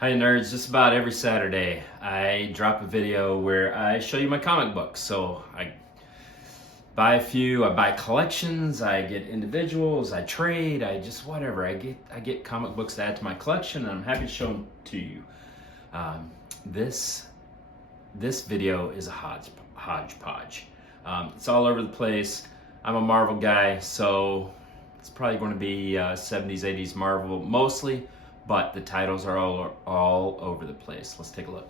Hi nerds, just about every Saturday I drop a video where I show you my comic books. So I buy a few, I buy collections, I get individuals, I trade, I just whatever. I get comic books to add to my collection, and I'm happy to show them to you. This video is a hodgepodge. It's all over the place. I'm a Marvel guy, so it's probably going to be 70s, 80s Marvel mostly, but the titles are all over the place. Let's take a look.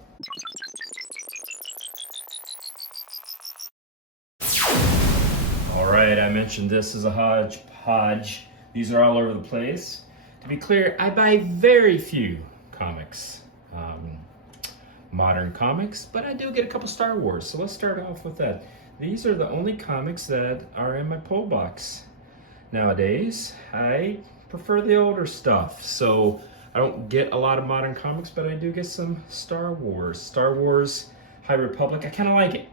All right, I mentioned this is a hodgepodge. These are all over the place. To be clear, I buy very few comics, modern comics, but I do get a couple Star Wars, so let's start off with that. These are the only comics that are in my pull box. Nowadays, I prefer the older stuff, so I don't get a lot of modern comics, but I do get some Star Wars. Star Wars, High Republic, I kind of like it.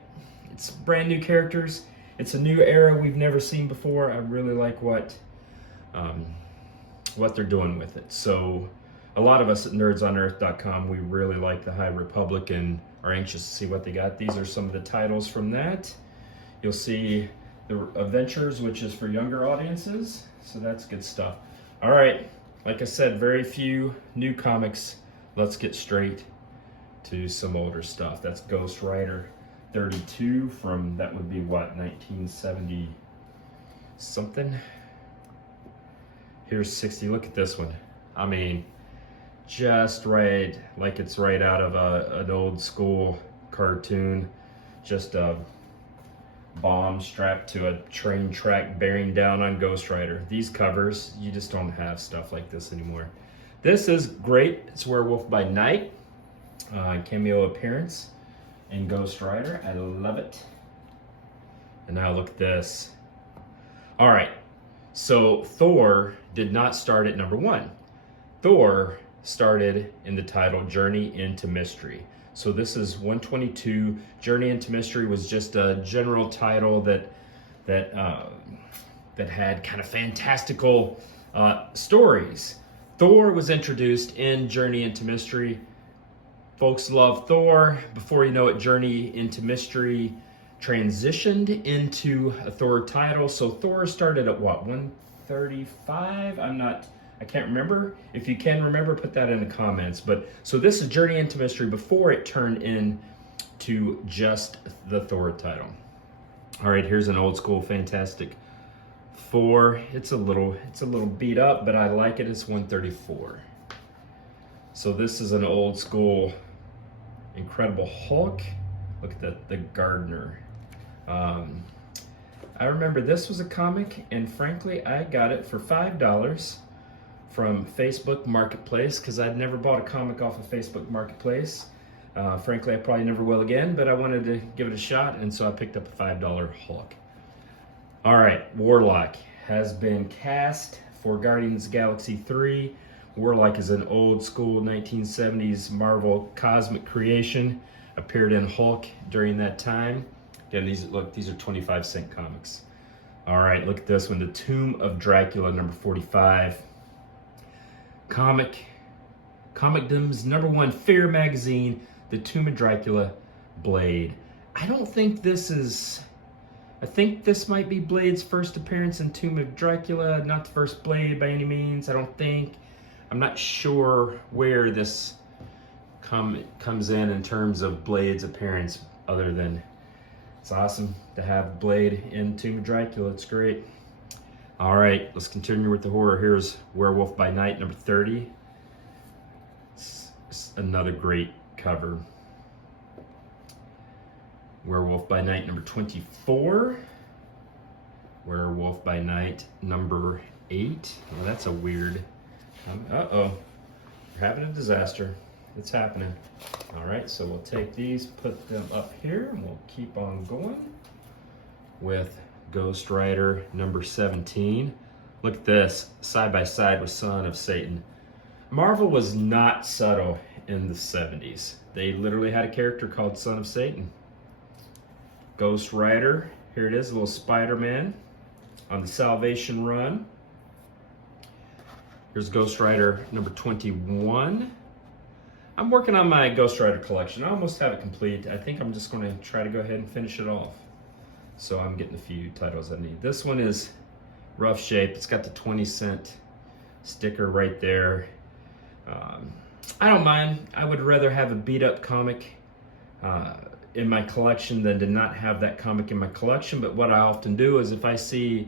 It's brand new characters. It's a new era we've never seen before. I really like what they're doing with it. So a lot of us at nerdsonearth.com, we really like the High Republic and are anxious to see what they got. These are some of the titles from that. You'll see the Avengers, which is for younger audiences, so that's good stuff. All right, like I said, very few new comics. Let's get straight to some older stuff. That's Ghostwriter 32 from, that would be what, 1970 something? Here's 60, look at this one. I mean, just right, like it's right out of an old school cartoon. Just a bomb strapped to a train track bearing down on Ghostwriter. These covers, you just don't have stuff like this anymore. This is great. It's Werewolf by Night. Cameo appearance in Ghostwriter. I love it. And now look at this. All right, so Thor did not start at #1. Thor started in the title Journey into Mystery. So this is 122. Journey into Mystery was just a general title that had kind of fantastical stories. Thor was introduced in Journey into Mystery. Folks love Thor. Before you know it, Journey into Mystery transitioned into a Thor title. So Thor started at what, 135? I can't remember. If you can remember, put that in the comments. But so this is Journey into Mystery before it turned into just the Thor title. All right, here's an old school Fantastic Four. It's a little beat up, but I like it. It's 134. So this is an old school Incredible Hulk. Look at that, the Gardener. I remember this was a comic, and frankly, I got it for $5 from Facebook Marketplace, because I'd never bought a comic off of Facebook Marketplace. Frankly, I probably never will again, but I wanted to give it a shot, and so I picked up a $5 Hulk. All right, Warlock has been cast for Guardians of the Galaxy 3. Warlock is an old school 1970s Marvel cosmic creation. Appeared in Hulk during that time. Again, these are 25-cent comics. All right, look at this one, The Tomb of Dracula, #45. Comicdom's #1 Fear magazine, The Tomb of Dracula, Blade. I think this might be Blade's first appearance in Tomb of Dracula, not the first Blade by any means, I'm not sure where this comes in terms of Blade's appearance, other than it's awesome to have Blade in Tomb of Dracula. It's great. All right, let's continue with the horror. Here's Werewolf by Night, #30. It's another great cover. Werewolf by Night, #24. Werewolf by Night, #8. Well, that's a weird... uh-oh. We're having a disaster. It's happening. All right, so we'll take these, put them up here, and we'll keep on going with Ghostwriter #17. Look at this, side by side with Son of Satan. Marvel was not subtle in the 70s. They literally had a character called Son of Satan. Ghostwriter, here it is, a little Spider-Man on the Salvation Run. Here's Ghostwriter #21. I'm working on my Ghostwriter collection. I almost have it complete. I think I'm just going to try to go ahead and finish it off. So I'm getting a few titles I need. This one is rough shape. It's got the 20-cent sticker right there. I don't mind. I would rather have a beat up comic in my collection than to not have that comic in my collection. But what I often do is if I see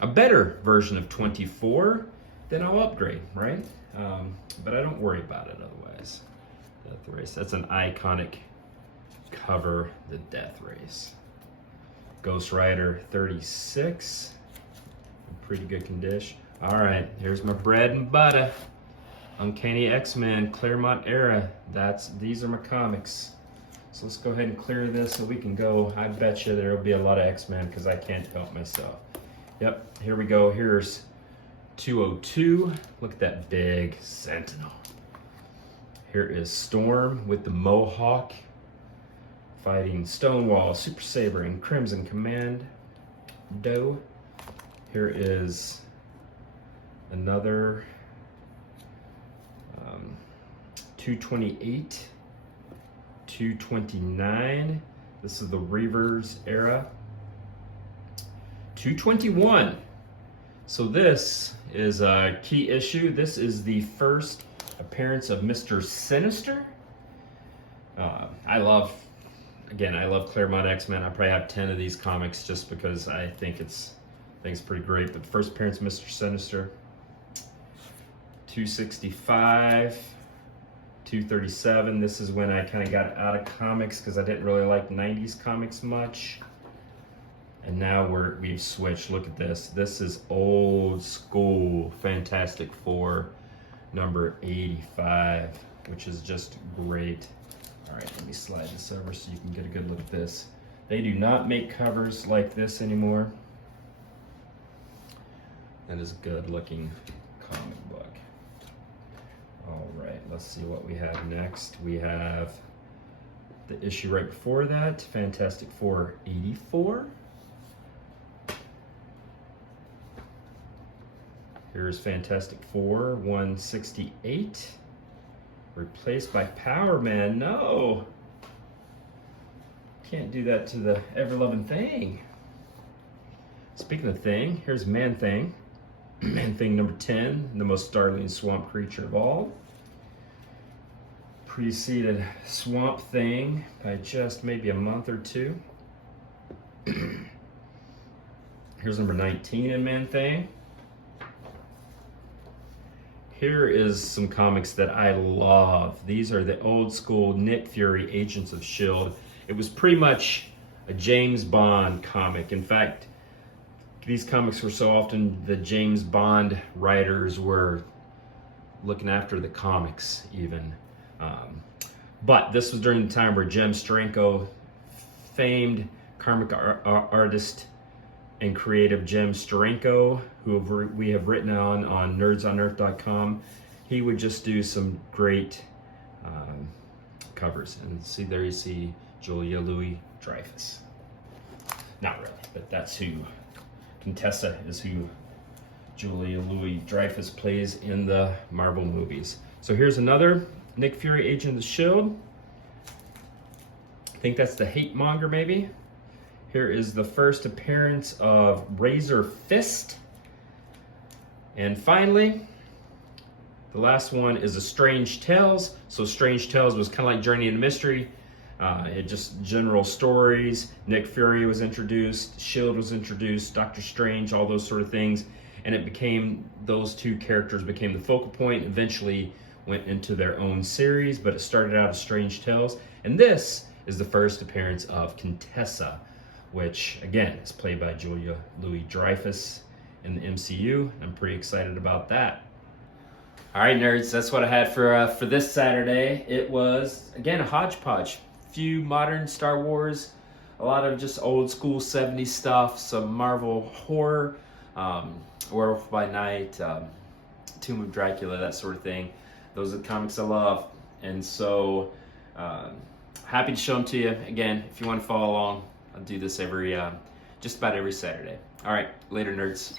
a better version of 24, then I'll upgrade, right? But I don't worry about it otherwise. Death Race. That's an iconic cover, the Death Race. Ghostwriter 36. Pretty good condition. All right, here's my bread and butter. Uncanny X-Men, Claremont era. These are my comics. So let's go ahead and clear this so we can go. I bet you there will be a lot of X-Men because I can't help myself. Yep, here we go. Here's 202. Look at that big Sentinel. Here is Storm with the Mohawk fighting Stonewall, Super Saber, and Crimson Commando. Here is another 228, 229. This is the Reavers era. 221. So this is a key issue. This is the first appearance of Mr. Sinister. I love Claremont X-Men. I probably have 10 of these comics just because I think it's pretty great. But the first appearance of Mr. Sinister. 265, 237. This is when I kind of got out of comics because I didn't really like 90s comics much. And now we've switched. Look at this. This is old school Fantastic Four number 85, which is just great. All right, let me slide this over so you can get a good look at this. They do not make covers like this anymore. That is a good looking comic book. All right, let's see what we have next. We have the issue right before that, Fantastic Four 84. Here's Fantastic Four 168. Replaced by Power Man. No! Can't do that to the ever-loving Thing. Speaking of Thing, here's Man-Thing. Man-Thing number 10, the most startling swamp creature of all. Preceded Swamp Thing by just maybe a month or two. Here's number 19 in Man-Thing. Here is some comics that I love. These are the old school Nick Fury Agents of S.H.I.E.L.D. It was pretty much a James Bond comic. In fact, these comics were so often the James Bond writers were looking after the comics even. But this was during the time where Jim Steranko, famed comic artist and creative Jim Steranko, who we have written on nerdsonearth.com, he would just do some great covers. And see, there you see Julia Louis-Dreyfus. Not really, but that's who Contessa is, who Julia Louis-Dreyfus plays in the Marvel movies. So here's another Nick Fury Agent of S.H.I.E.L.D. I think that's the Hate Monger, maybe. Here is the first appearance of Razor Fist. And finally, the last one is a Strange Tales. So Strange Tales was kind of like Journey into Mystery. It just general stories. Nick Fury was introduced, S.H.I.E.L.D. was introduced, Doctor Strange, all those sort of things. And it became, those two characters became the focal point, eventually went into their own series, but it started out as Strange Tales. And this is the first appearance of Contessa, which again is played by Julia Louis-Dreyfus in the MCU. I'm pretty excited about that. All right, nerds, that's what I had for this Saturday. It was, again, a hodgepodge. A few modern Star Wars, a lot of just old school 70s stuff, some Marvel horror, Werewolf by Night, Tomb of Dracula, that sort of thing. Those are the comics I love. And so, happy to show them to you. Again, if you want to follow along, I'll do this just about every Saturday. All right, later, nerds.